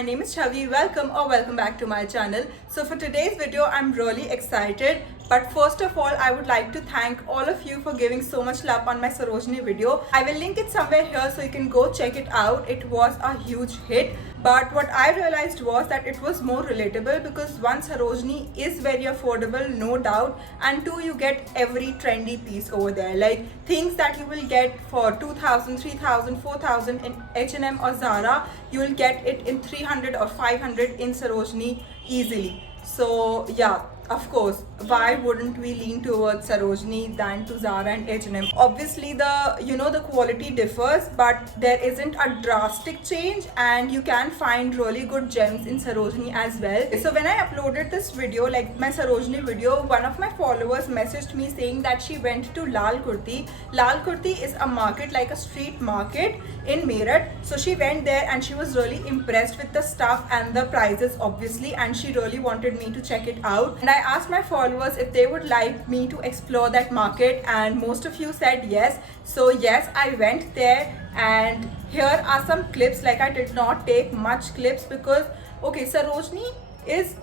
my name is Chavi. Welcome back to my channel. So for today's video, I'm really excited. But first of all, I would like to thank all of you for giving so much love on my Sarojini video. I will link it somewhere here so you can go check it out. It was a huge hit. But what I realized was that it was more relatable because one, Sarojini is very affordable, no doubt, and two, you get every trendy piece over there. Like things that you will get for 2000, 3000, 4000 in H&M or Zara, you will get it in 300 or 500 in Sarojini easily. So yeah, of course, why wouldn't we lean towards Sarojini than to Zara and H&M? Obviously, the quality differs, but there isn't a drastic change, and you can find really good gems in Sarojini as well. So when I uploaded this video, like my Sarojini video, one of my followers messaged me saying that she went to Lal Kurti. Lal Kurti is a market, like a street market in Meerut. So she went there and she was really impressed with the stuff and the prices, obviously, and she really wanted me to check it out. And I asked my followers if they would like me to explore that market, and most of you said yes. So yes, I went there, and here are some clips. Like, I did not take much clips because okay, Sarojini is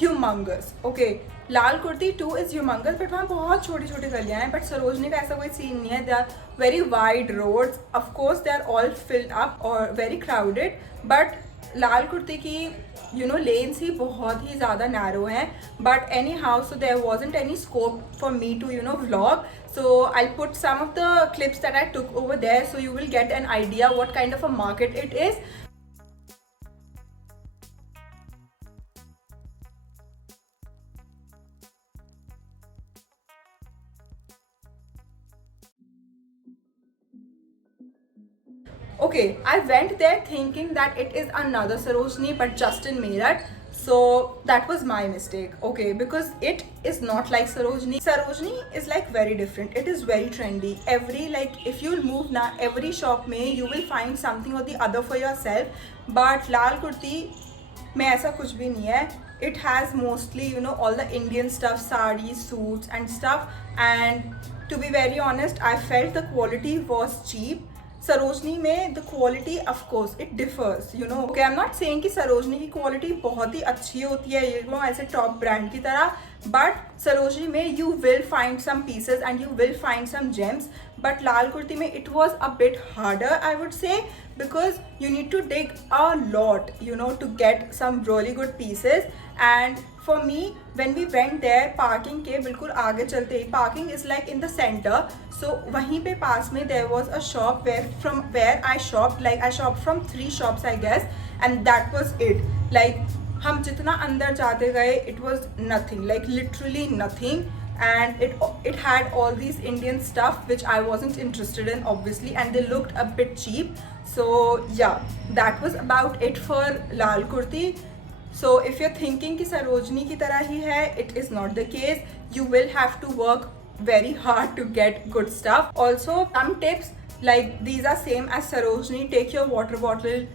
humongous. Okay, Lal kurti two is humongous, but वहाँ बहुत छोटी छोटी गलियाँ हैं. But Sarojini का ऐसा कोई scene नहीं है. They are very wide roads. Of course they are all filled up और very crowded, but Lal Kurti की lanes ही बहुत ही ज़्यादा नैरो हैं. But anyhow, so there wasn't any scope for me to vlog. So I'll put some of the clips that I took over there so you will get an idea what kind of a market it is. Okay, I went there thinking that it is another Sarojini but just in Meerut. So that was my mistake, okay, because it is not like Sarojini. Sarojini is like very different. It is very trendy. If you'll move now, every shop mein you will find something or the other for yourself. But Lal Kurti mein aisa kuch bhi nahi hai. It has mostly all the Indian stuff, sarees, suits and stuff. And to be very honest, I felt the quality was cheap. Sarojini में the quality of course it differs okay. I am not saying कि सरोजनी की quality बहुत ही अच्छी होती है ऐसे top brand की तरह, बट सरोजनी में you will find some pieces and you will find some gems. But Lal Kurti में it was a bit harder, I would say, because you need to dig a lot to get some really good pieces. And for me, when we went there, parking के बिल्कुल आगे चलते ही, parking is like in the center, so वहीं पे पास में there was a shop where I shopped. Like I shopped from 3 shops I guess, and that was it. Like हम जितना अंदर जाते गए, it was nothing, like literally nothing. And it had all these Indian stuff which I wasn't interested in, obviously, and they looked a bit cheap. So yeah, that was about it for Lal Kurti. So if you're thinking कि Sarojini की तरह ही है, it is not the case. You will have to work very hard to get good stuff. Also, some tips, like these are same as Sarojini. Take your water bottle,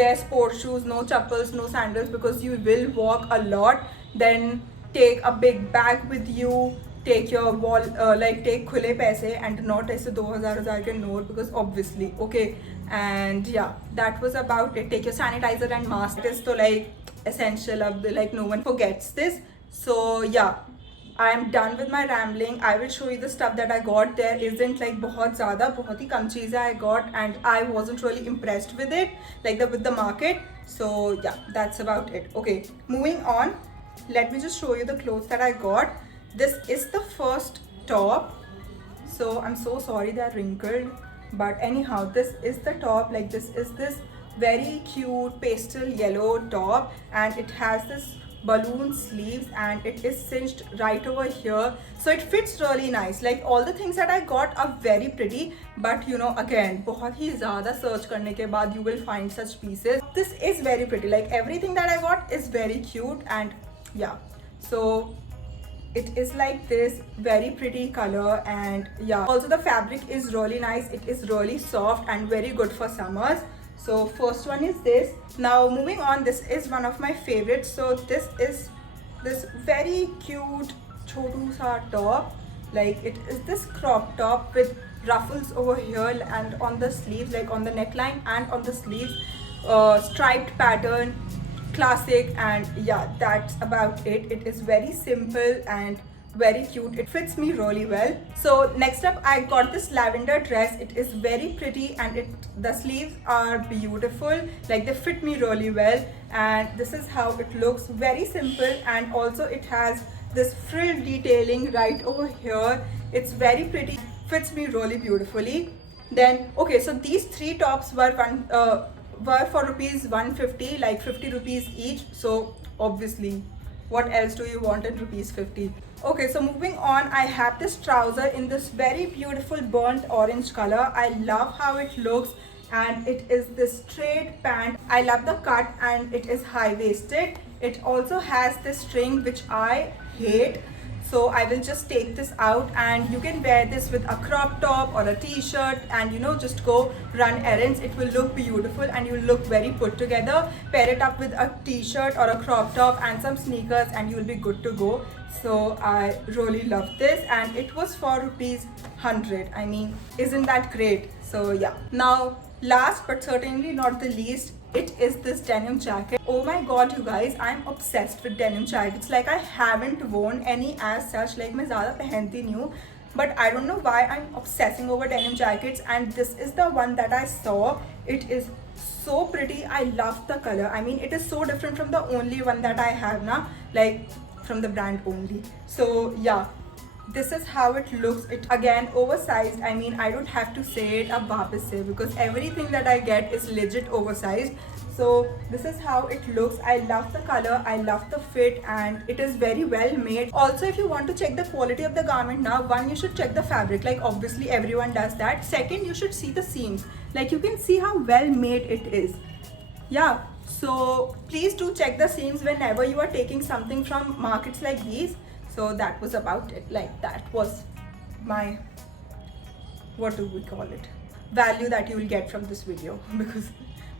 wear sports shoes, no chappals, no sandals, because you will walk a lot. Then take a big bag with you. Take your take खुले पैसे and not ऐसे 2000 के note, because obviously, okay. And yeah, that was about it. Take your sanitizer and mask. This तो like essential of the, like no one forgets this. So yeah, I am done with my rambling. I will show you the stuff that I got. There isn't like बहुत ज़्यादा, बहुत ही कम चीज़ें I got, and I wasn't really impressed with it, like with the market. So yeah, that's about it. Okay, moving on. Let me just show you the clothes that I got. This is the first top. So I'm so sorry they're wrinkled, but anyhow, this is the top. Like this is this very cute pastel yellow top, and it has this balloon sleeves, and it is cinched right over here, so it fits really nice. Like all the things that I got are very pretty, but again, बहुत ही ज़्यादा search करने के बाद you will find such pieces. This is very pretty. Like everything that I got is very cute, and yeah, so it is like this very pretty color. And yeah, also the fabric is really nice. It is really soft and very good for summers. So first one is this. Now moving on, this is one of my favorites. So this is this very cute chotu sa top. Like it is this crop top with ruffles over here and on the sleeves, like on the neckline and on the sleeves. striped pattern, classic, and yeah, that's about it. It is very simple and very cute. It fits me really well. So next up, I got this lavender dress. It is very pretty and the sleeves are beautiful, like they fit me really well, and this is how it looks. Very simple, and also it has this frill detailing right over here. It's very pretty, fits me really beautifully. Then okay, so these three tops were for rupees 150, like 50 rupees each. So obviously, what else do you want in rupees 50? Okay, so moving on, I have this trouser in this very beautiful burnt orange color. I love how it looks, and it is this straight pant. I love the cut, and it is high-waisted. It also has this string which I hate. So I will just take this out, and you can wear this with a crop top or a t-shirt and just go run errands. It will look beautiful and you will look very put together. Pair it up with a t-shirt or a crop top and some sneakers and you will be good to go. So I really love this, and it was for rupees 100. I mean, isn't that great? So yeah. Now last but certainly not the least, it is this denim jacket. Oh my god, you guys, I'm obsessed with denim jackets. Like, I haven't worn any as such. Like, मैं ज़्यादा पहनती नहीं हूँ, but I don't know why I'm obsessing over denim jackets, and this is the one that I saw. It is so pretty. I love the color. I mean, it is so different from the only one that I have now, like from the brand only. So yeah, this is how it looks. It again oversized. I mean, I don't have to say it ab वापस से, because everything that I get is legit oversized. So this is how it looks. I love the color, I love the fit, and it is very well made. Also, if you want to check the quality of the garment, now one, you should check the fabric. Like, obviously everyone does that. Second, you should see the seams. Like, you can see how well made it is. Yeah, so please do check the seams whenever you are taking something from markets like these. So that was about it. Like, that was my, what do we call it, value that you will get from this video, because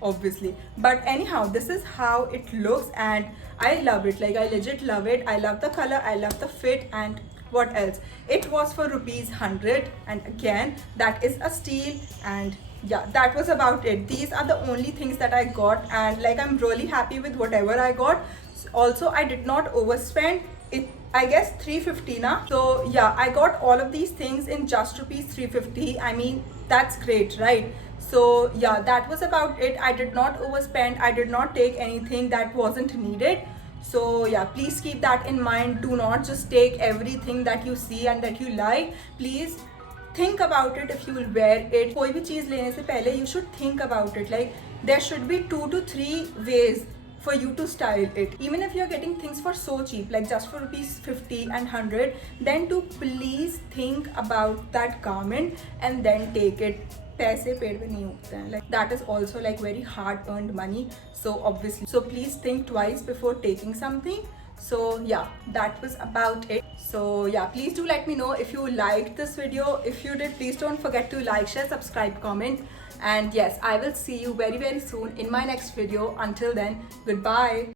obviously. But anyhow, this is how it looks, and I love it. Like, I legit love it. I love the color, I love the fit, and what else, it was for rupees 100, and again, that is a steal. And yeah, that was about it. These are the only things that I got, and like, I'm really happy with whatever I got. Also, I did not overspend it. I guess 350 na. So yeah, I got all of these things in just rupees 350. I mean, that's great, right? So yeah, that was about it. I did not overspend. I did not take anything that wasn't needed. So yeah, please keep that in mind. Do not just take everything that you see and that you like. Please think about it if you will wear it. कोई भी चीज़ लेने से पहले you should think about it. Like, there should be 2 to 3 ways for you to style it. Even if you're getting things for so cheap, like just for rupees 50 and 100, then to please think about that garment and then take it. पैसे पेड़ पे नहीं उगते हैं. Like, that is also like very hard earned money. So obviously, so please think twice before taking something. So yeah, that was about it. So yeah, please do let me know if you liked this video. If you did, please don't forget to like, share, subscribe, comment. And yes, I will see you very, very soon in my next video. Until then, goodbye.